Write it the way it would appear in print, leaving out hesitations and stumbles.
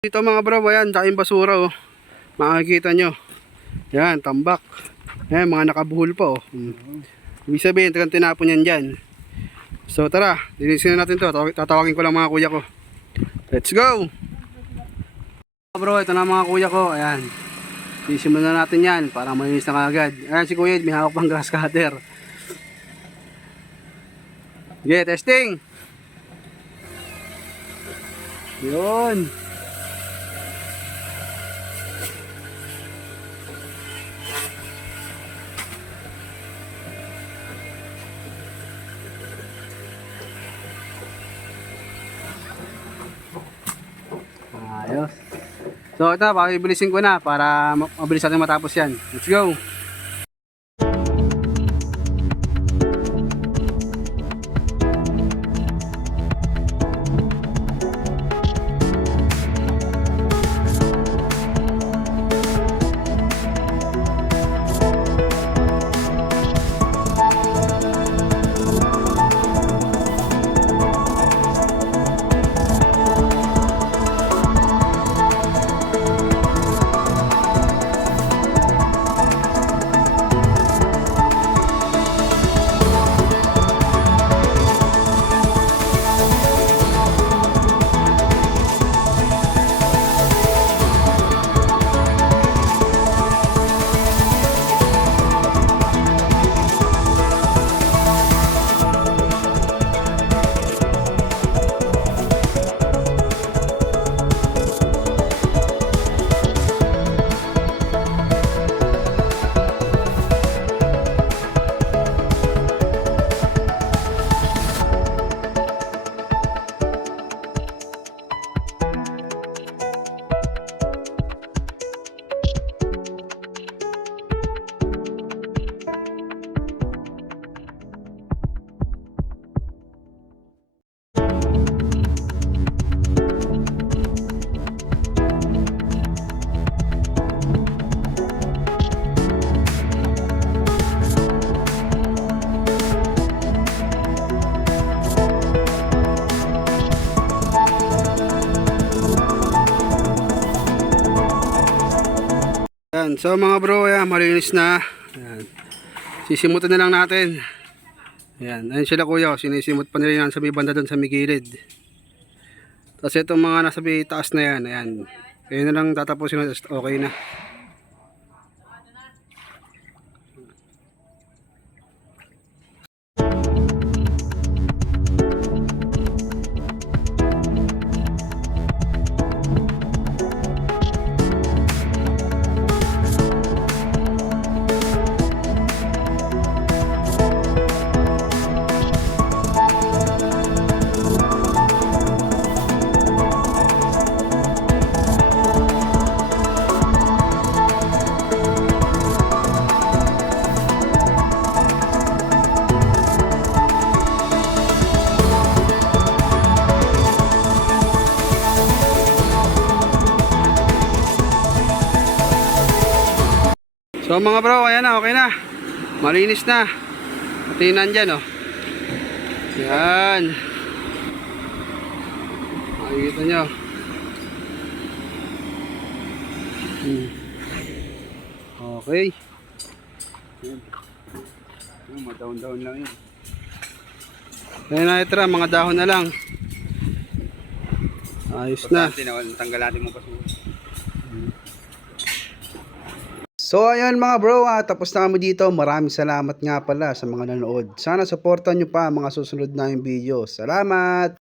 Dito mga bro, ayan, daking basura oh. Makikita nyo. Yan, tambak. Ayan, mga nakabuhol pa oh. Ibig sabihin, tagang tinapon yan dyan. So tara, linisin na natin to. Tatawagin ko lang mga kuya ko. Let's go! Bro, ito na mga kuya ko. Ayan. Sisimulan na natin yan para malinis na kagad. Ayan si kuya, may hawak pang grass cutter. Okay, testing! Yun! Ayos. So ito, pabibilisin ko na para mabilis natin matapos yan. Let's go! Yan. So mga bro, ayan, malinis na. Ayan. Sisimutin na lang natin. Ayan. Ayan sila kuya. Sinisimot pa nila yan sa may banda doon sa may gilid. Tapos itong mga nasa may taas na yan. Ayan. Kaya na lang tatapusin na. Okay na. So mga bro, ayan na, okay na. Malinis na. Pati nandyan oh. Yan. Makikita nyo. Okay. Madaon-daon lang yun. Ayan na, itra, mga dahon na lang. Ayos na. Tanggal natin mo basura. So ayun mga bro, tapos na kami dito. Maraming salamat nga pala sa mga nanood. Sana supportan nyo pa mga susunod na yung video. Salamat!